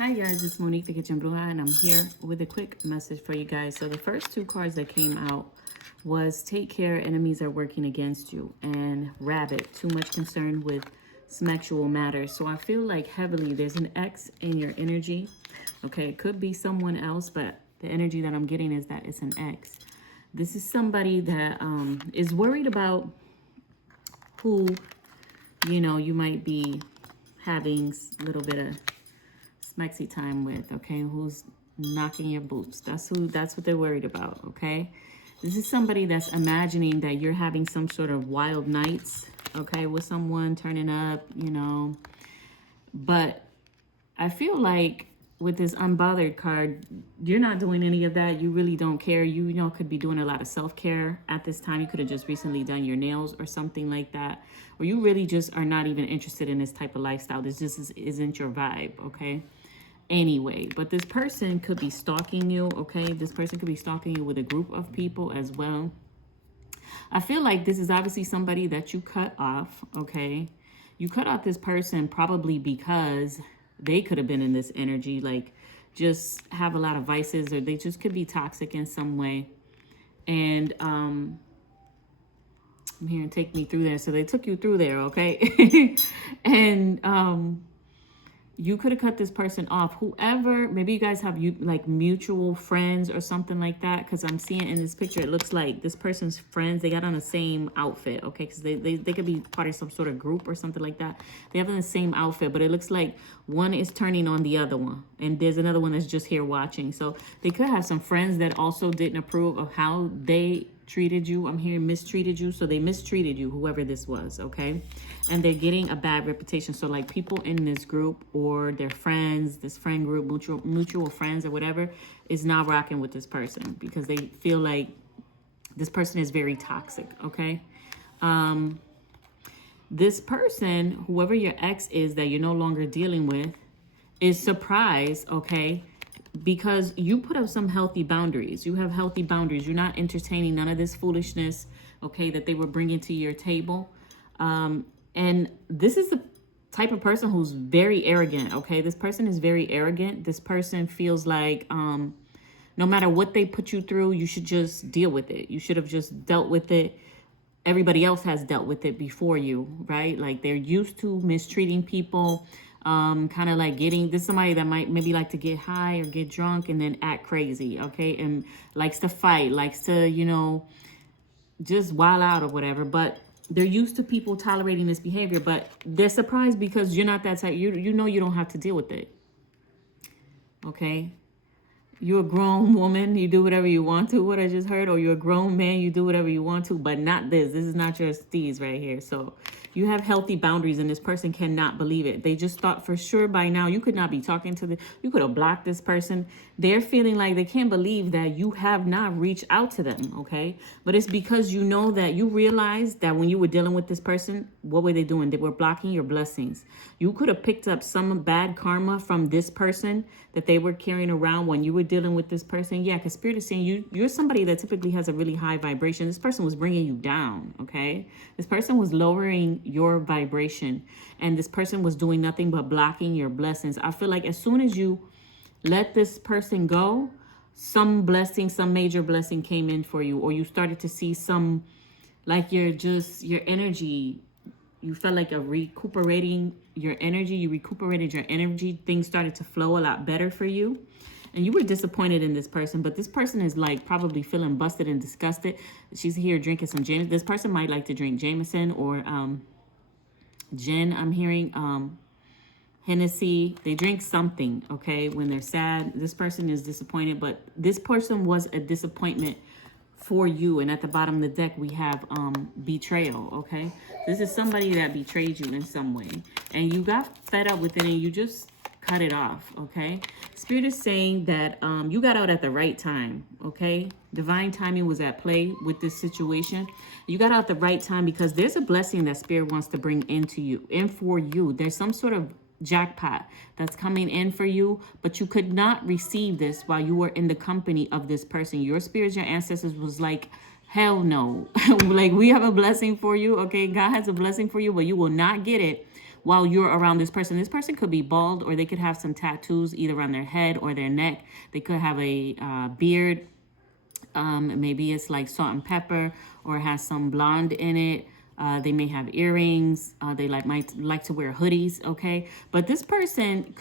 Hi guys, it's Monique the Kitchen Bruja, and I'm here with a quick message for you guys. So the first two cards that came out was Take Care, Enemies Are Working Against You, and Rabbit, Too Much Concern with Sexual Matters. So I feel like heavily there's an X in your energy. Okay, it could be someone else, but the energy that I'm getting is that it's an X. This is somebody that is worried about who, you might be having a little bit of smexy time with, okay? Who's knocking your boots. That's what they're worried about, okay? This is somebody that's imagining that you're having some sort of wild nights, okay, with someone turning up, But I feel like with this unbothered card, you're not doing any of that. You really don't care. You could be doing a lot of self-care at this time. You could have just recently done your nails or something like that. Or you really just are not even interested in this type of lifestyle. This just isn't your vibe, okay? Anyway, but this person could be stalking you, okay? This person could be stalking you with a group of people as well. I feel like this is obviously somebody that you cut off, okay? You cut off this person probably because they could have been in this energy, like just have a lot of vices, or they just could be toxic in some way. And I'm here and take me through there. So they took you through there, okay? And you could have cut this person off. Whoever, maybe you guys have like mutual friends or something like that, because I'm seeing in this picture, it looks like this person's friends, they got on the same outfit, okay? Because they could be part of some sort of group or something like that. They have on the same outfit, but it looks like one is turning on the other one, and there's another one that's just here watching. So they could have some friends that also didn't approve of how they treated you. I'm hearing mistreated you. So they mistreated you, whoever this was, okay? And they're getting a bad reputation. So like people in this group or their friends, this friend group, mutual friends or whatever, is not rocking with this person because they feel like this person is very toxic, okay? This person, whoever your ex is that you're no longer dealing with, is surprised, okay? Because you put up some healthy boundaries. You have healthy boundaries. You're not entertaining none of this foolishness, okay, that they were bringing to your table. And this is the type of person who's very arrogant, okay? This person is very arrogant. This person feels like no matter what they put you through, you should just deal with it. You should have just dealt with it. Everybody else has dealt with it before you, right? Like they're used to mistreating people. Kind of like this is somebody that might maybe like to get high or get drunk and then act crazy, okay? And likes to fight, likes to, just wild out or whatever. But they're used to people tolerating this behavior, but they're surprised because you're not that type. You know you don't have to deal with it, okay? You're a grown woman, you do whatever you want to, what I just heard, or you're a grown man, you do whatever you want to, but not this. This is not your steez right here. So you have healthy boundaries, and this person cannot believe it. They just thought for sure by now you could not be talking to you could have blocked this person. They're feeling like they can't believe that you have not reached out to them, okay? But it's because you know that you realized that when you were dealing with this person, what were they doing? They were blocking your blessings. You could have picked up some bad karma from this person that they were carrying around when you were dealing with this person. Yeah, because Spirit is saying you're somebody that typically has a really high vibration. This person was bringing you down, okay? This person was lowering your vibration, and this person was doing nothing but blocking your blessings. I feel like as soon as you let this person go, some blessing, some major blessing came in for you, or you started to see some, like your energy, you felt like recuperating your energy. You recuperated your energy. Things started to flow a lot better for you. And you were disappointed in this person, but this person is like probably feeling busted and disgusted. She's here drinking some Jameson. This person might like to drink Jameson or gin. I'm hearing Hennessy. They drink something, okay, when they're sad. This person is disappointed, but this person was a disappointment for you. And at the bottom of the deck, we have betrayal, okay? This is somebody that betrayed you in some way. And you got fed up with it and you just cut it off, okay? Spirit is saying that you got out at the right time, okay? Divine timing was at play with this situation. You got out the right time because there's a blessing that Spirit wants to bring into you, and for you. There's some sort of jackpot that's coming in for you, but you could not receive this while you were in the company of this person. Your spirits, your ancestors was like, hell no. Like, we have a blessing for you, okay? God has a blessing for you, but you will not get it while you're around this person. This person could be bald, or they could have some tattoos either on their head or their neck. They could have a beard. Maybe it's like salt and pepper, or has some blonde in it. They may have earrings. They might like to wear hoodies. Okay, but this person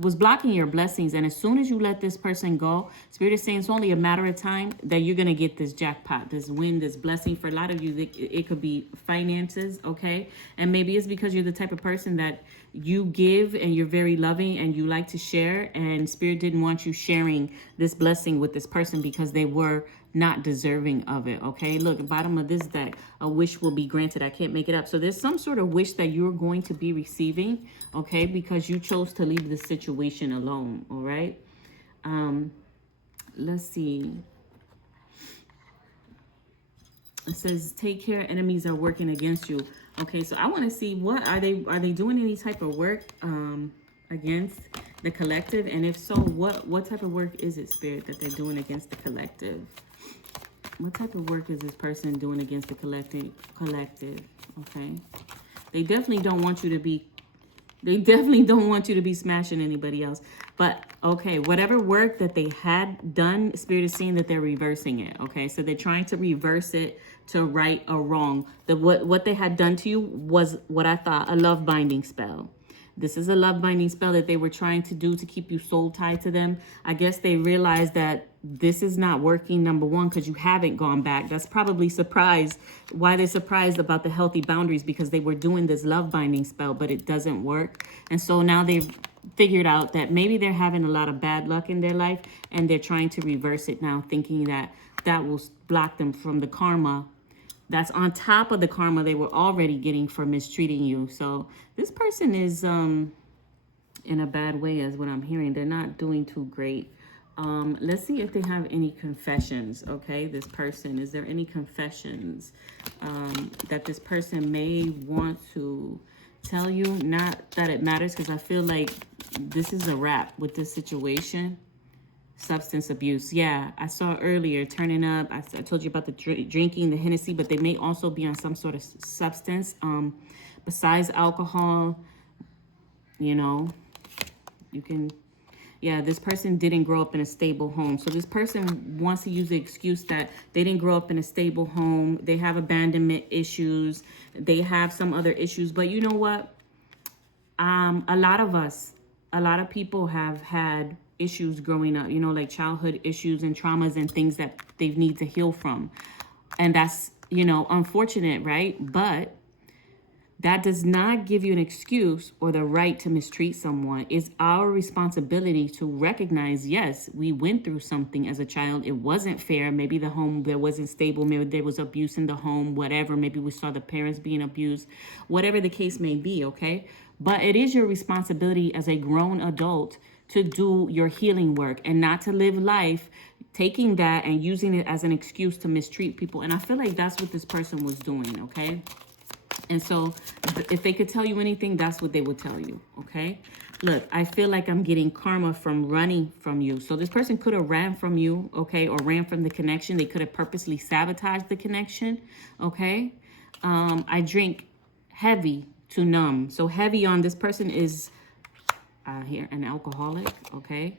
was blocking your blessings, and as soon as you let this person go, Spirit is saying it's only a matter of time that you're gonna get this jackpot, this win, this blessing. For a lot of you, it could be finances. Okay, and maybe it's because you're the type of person that you give and you're very loving and you like to share, and Spirit didn't want you sharing this blessing with this person because they were not deserving of it. Okay, look, bottom of this deck, a wish will be granted. I can't make it up. So there's some sort of wish that you're going to be receiving, okay, because you chose to leave the situation alone. All right, let's see. It says, take care, enemies are working against you. Okay, so I want to see, what are they doing any type of work against the collective? And if so, what type of work is it, Spirit, that they're doing against the collective? What type of work is this person doing against the collective? Okay, they definitely don't want you to be smashing anybody else. But okay, whatever work that they had done, Spirit is saying that they're reversing it. Okay, so they're trying to reverse it to right a wrong. What they had done to you was what I thought, a love binding spell. This is a love binding spell that they were trying to do to keep you soul tied to them. I guess they realized that this is not working, number one, because you haven't gone back. That's probably why they're surprised about the healthy boundaries, because they were doing this love binding spell, but it doesn't work. And so now they've figured out that maybe they're having a lot of bad luck in their life, and they're trying to reverse it now, thinking that will block them from the karma that's on top of the karma they were already getting for mistreating you. So this person is in a bad way, is what I'm hearing. They're not doing too great. Let's see if they have any confessions. Okay, this person, is there any confessions that this person may want to tell you? Not that it matters, because I feel like this is a wrap with this situation. Substance abuse. Yeah, I saw earlier, turning up. I told you about the drinking, the Hennessy, but they may also be on some sort of substance besides alcohol. You know, you can, yeah, this person didn't grow up in a stable home. So this person wants to use the excuse that they didn't grow up in a stable home. They have abandonment issues. They have some other issues. But you know what? A lot of people have had issues growing up, you know, like childhood issues and traumas and things that they need to heal from. And that's, you know, unfortunate, right? But that does not give you an excuse or the right to mistreat someone. It's our responsibility to recognize, yes, we went through something as a child. It wasn't fair. Maybe the home there wasn't stable. Maybe there was abuse in the home, whatever. Maybe we saw the parents being abused, whatever the case may be, okay? But it is your responsibility as a grown adult to do your healing work and not to live life taking that and using it as an excuse to mistreat people. And I feel like that's what this person was doing, okay? And so if they could tell you anything, that's what they would tell you, okay? Look, I feel like I'm getting karma from running from you. So this person could have ran from you, okay, or ran from the connection. They could have purposely sabotaged the connection, okay? I drink heavy to numb. So heavy on this person is here, an alcoholic, okay?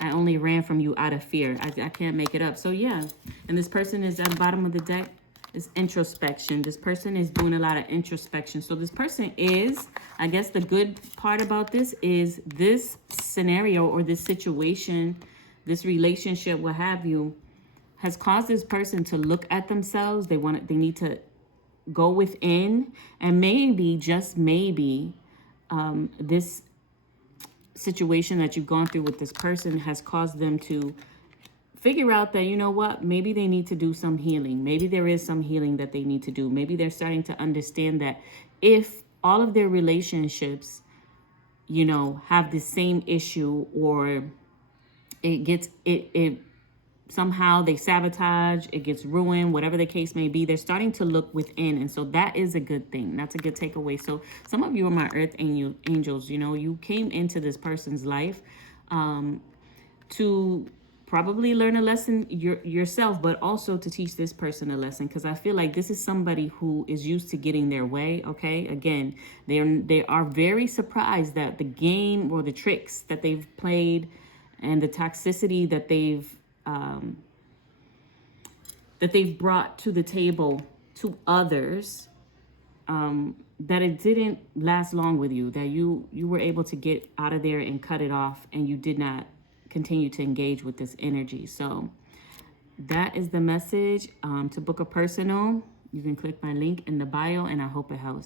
I only ran from you out of fear. I can't make it up. So yeah, and this person is at the bottom of the deck. Is introspection. This person is doing a lot of introspection. So this person is, I guess the good part about this is this scenario or this situation, this relationship, what have you, has caused this person to look at themselves. They need to go within, and maybe, just maybe, this situation that you've gone through with this person has caused them to figure out that, you know what, maybe they need to do some healing. Maybe there is some healing that they need to do. Maybe they're starting to understand that if all of their relationships, you know, have the same issue, or it somehow they sabotage, it gets ruined, whatever the case may be, they're starting to look within. And so that is a good thing. That's a good takeaway. So some of you are my earth angels. You know, you came into this person's life to probably learn a lesson yourself, but also to teach this person a lesson, because I feel like this is somebody who is used to getting their way. Okay, again, they are very surprised that the game or the tricks that they've played and the toxicity that they've brought to the table to others, that it didn't last long with you, that you were able to get out of there and cut it off, and you did not continue to engage with this energy. So that is the message. To book a personal, you can click my link in the bio, and I hope it helps.